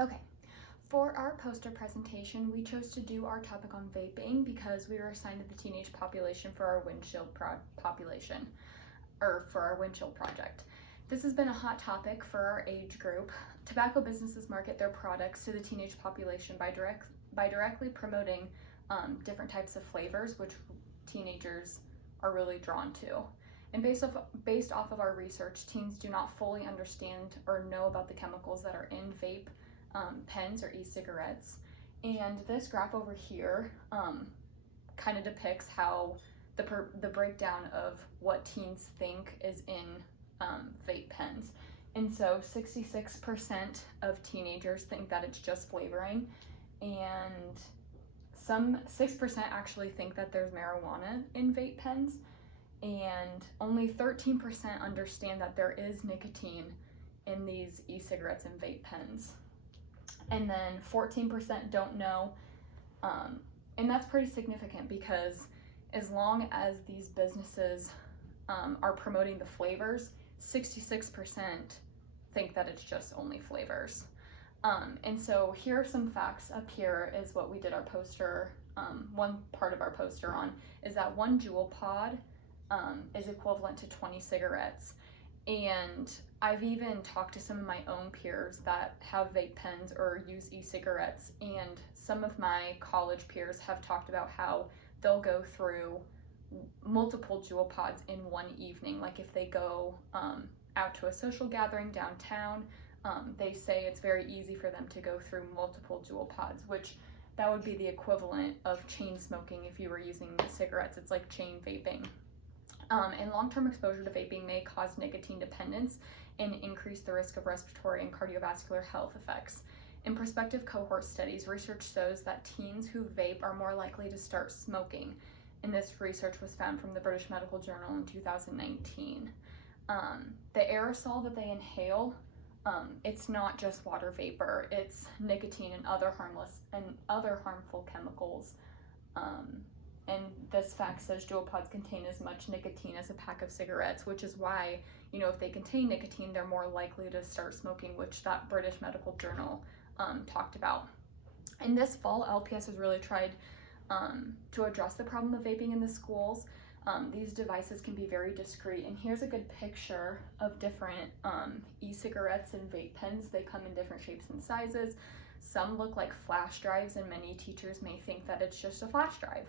Okay, for our poster presentation, we chose to do our topic on vaping because we were assigned to the teenage population for our windshield for our windshield project. This has been a hot topic for our age group. Tobacco businesses market their products to the teenage population by directly promoting different types of flavors, which teenagers are really drawn to. And based off of our research, teens do not fully understand or know about the chemicals that are in vape pens or e-cigarettes. And this graph over here kind of depicts how the breakdown of what teens think is in vape pens. And so 66% of teenagers think that it's just flavoring, and some 6% actually think that there's marijuana in vape pens, and only 13% understand that there is nicotine in these e-cigarettes and vape pens. And then 14% don't know, and that's pretty significant because as long as these businesses are promoting the flavors, 66% think that it's just only flavors. And so here are some facts. Up here is what we did our poster, one part of our poster on, is that one Juul pod is equivalent to 20 cigarettes. And I've even talked to some of my own peers that have vape pens or use e-cigarettes, and some of my college peers have talked about how they'll go through multiple Juul pods in one evening. Like if they go out to a social gathering downtown, they say it's very easy for them to go through multiple Juul pods, which that would be the equivalent of chain smoking if you were using cigarettes. It's like chain vaping. And long-term exposure to vaping may cause nicotine dependence and increase the risk of respiratory and cardiovascular health effects. In prospective cohort studies, research shows that teens who vape are more likely to start smoking. And this research was found from the British Medical Journal in 2019. The aerosol that they inhale, it's not just water vapor, it's nicotine and other harmful chemicals. And this fact says Juul pods contain as much nicotine as a pack of cigarettes, which is why, if they contain nicotine, they're more likely to start smoking, which that British Medical Journal talked about. And this fall, LPS has really tried to address the problem of vaping in the schools. These devices can be very discreet, and here's a good picture of different e-cigarettes and vape pens. They come in different shapes and sizes. Some look like flash drives, and many teachers may think that it's just a flash drive.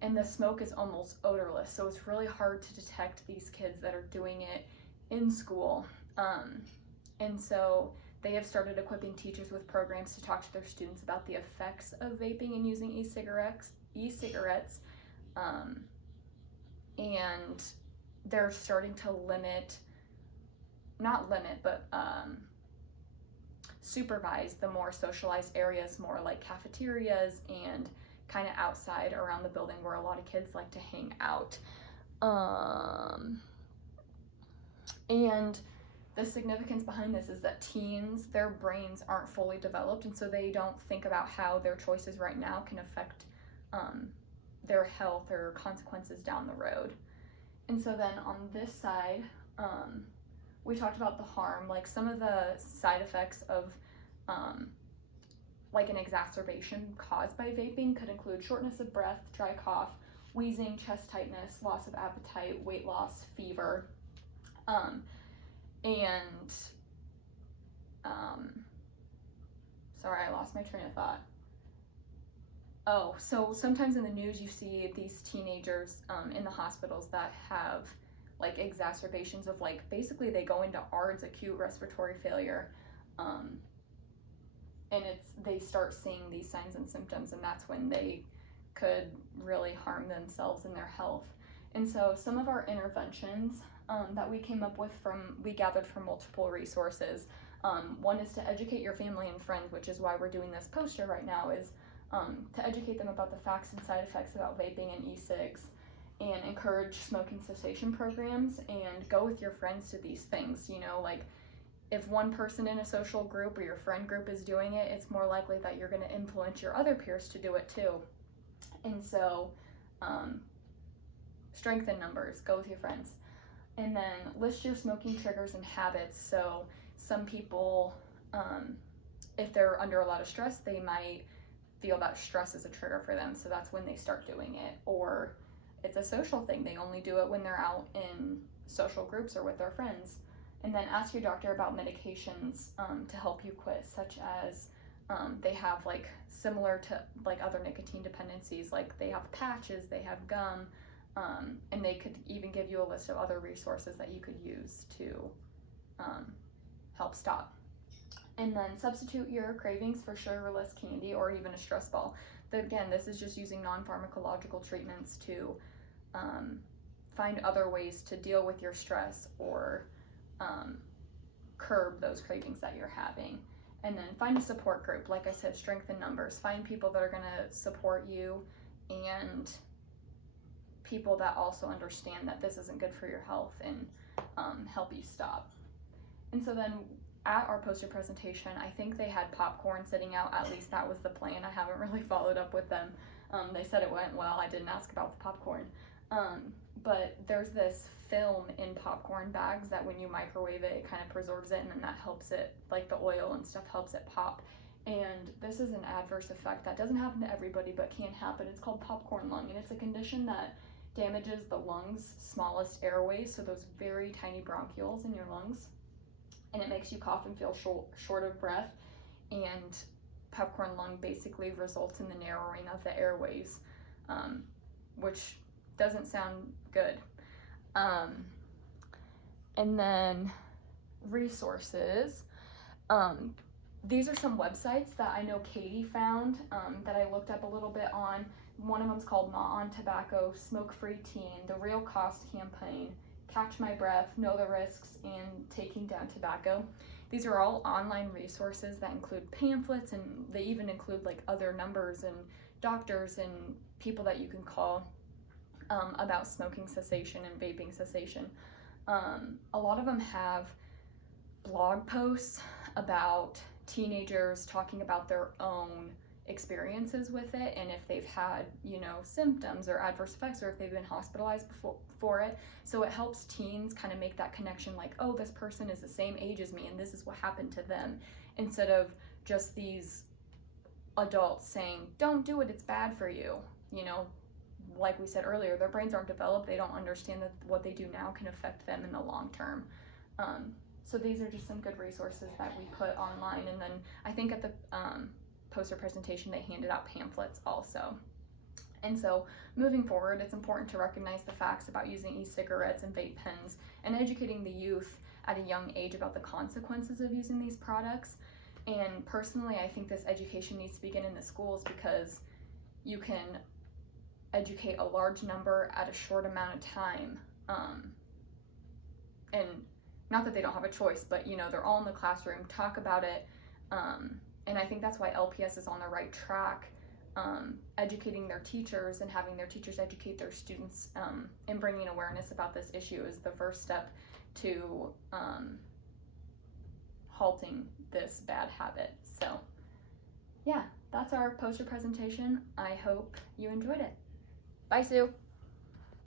And the smoke is almost odorless, so it's really hard to detect these kids that are doing it in school. And so they have started equipping teachers with programs to talk to their students about the effects of vaping and using e-cigarettes. And they're starting to supervise the more socialized areas, more like cafeterias and kind of outside around the building where a lot of kids like to hang out. And the significance behind this is that teens, their brains aren't fully developed, and so they don't think about how their choices right now can affect their health or consequences down the road. And so then on this side, we talked about the harm, like some of the side effects of like an exacerbation caused by vaping could include shortness of breath, dry cough, wheezing, chest tightness, loss of appetite, weight loss, fever, sorry, I lost my train of thought. Oh, so sometimes in the news you see these teenagers in the hospitals that have like exacerbations of like, basically they go into ARDS, acute respiratory failure, and they start seeing these signs and symptoms, and that's when they could really harm themselves and their health. And so some of our interventions that we came up with we gathered from multiple resources. One is to educate your family and friends, which is why we're doing this poster right now, is to educate them about the facts and side effects about vaping and e-cigs, and encourage smoking cessation programs, and go with your friends to these things. Like if one person in a social group or your friend group is doing it, it's more likely that you're going to influence your other peers to do it too. And so strength in numbers, go with your friends. And then list your smoking triggers and habits. So some people if they're under a lot of stress, they might feel that stress is a trigger for them, so that's when they start doing it. Or it's a social thing, they only do it when they're out in social groups or with their friends. And then ask your doctor about medications to help you quit, such as they have like similar to like other nicotine dependencies, like they have patches, they have gum, and they could even give you a list of other resources that you could use to help stop. And then substitute your cravings for sugarless candy or even a stress ball. Again, this is just using non-pharmacological treatments to find other ways to deal with your stress or curb those cravings that you're having. And then find a support group. Like I said, strength in numbers. Find people that are going to support you and people that also understand that this isn't good for your health and help you stop. And so then at our poster presentation, I think they had popcorn sitting out. At least that was the plan. I haven't really followed up with them. They said it went well. I didn't ask about the popcorn. But there's this film in popcorn bags that when you microwave it, it kind of preserves it, and then that helps it, like the oil and stuff helps it pop. And this is an adverse effect that doesn't happen to everybody but can happen. It's called popcorn lung, and it's a condition that damages the lungs' smallest airways, so those very tiny bronchioles in your lungs, and it makes you cough and feel short of breath. And popcorn lung basically results in the narrowing of the airways, which doesn't sound good. And then resources. These are some websites that I know Katie found that I looked up a little bit on. One of them is called Not on Tobacco, Smoke Free Teen, The Real Cost Campaign, Catch My Breath, Know the Risks, and Taking Down Tobacco. These are all online resources that include pamphlets, and they even include like other numbers and doctors and people that you can call about smoking cessation and vaping cessation. A lot of them have blog posts about teenagers talking about their own experiences with it, and if they've had, symptoms or adverse effects, or if they've been hospitalized for it. So it helps teens kind of make that connection, like, oh, this person is the same age as me and this is what happened to them, instead of just these adults saying, don't do it, it's bad for you. Like we said earlier, their brains aren't developed, they don't understand that what they do now can affect them in the long term. So these are just some good resources that we put online. And then I think at the poster presentation they handed out pamphlets also. And so moving forward, it's important to recognize the facts about using e-cigarettes and vape pens and educating the youth at a young age about the consequences of using these products. And personally, I think this education needs to begin in the schools, because you can educate a large number at a short amount of time. And not that they don't have a choice, but they're all in the classroom, talk about it. And I think that's why LPS is on the right track, educating their teachers and having their teachers educate their students, and bringing awareness about this issue is the first step to halting this bad habit. So yeah, that's our poster presentation. I hope you enjoyed it. Bye, Sue.